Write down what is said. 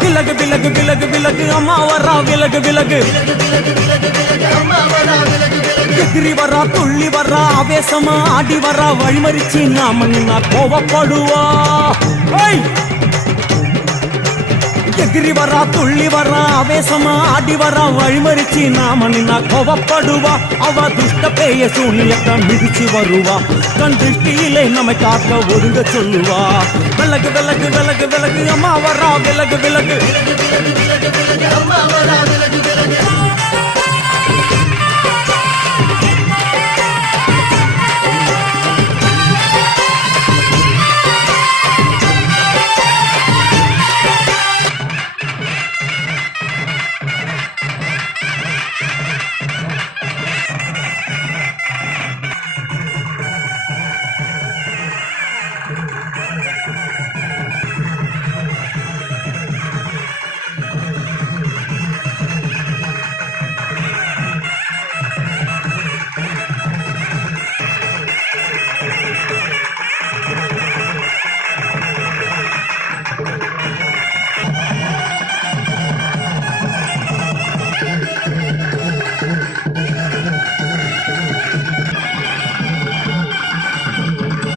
விலகு விலகு விலகு அம்மா வரா விலகு விலகு எகிரி வரா துள்ளி வரா ஆவேசமா ஆடி வரா வழிமறிச்சு நாமன்னா கோவப்படுவா எகிரி வரா துள்ளி வரா ஆவேசமா ஆடி வரா வழிமறிச்சு நாமன்னா கோவப்படுவா அவ துஷ்ட பேய சூனியத்தான் மிதிச்சு வருவா கண் திருஷ்டியிலே நம்மை காக்க ஒதுங்க சொல்லுவா விலகு விலகு விலகு விலகு அம்மா வரா விலகு விலகு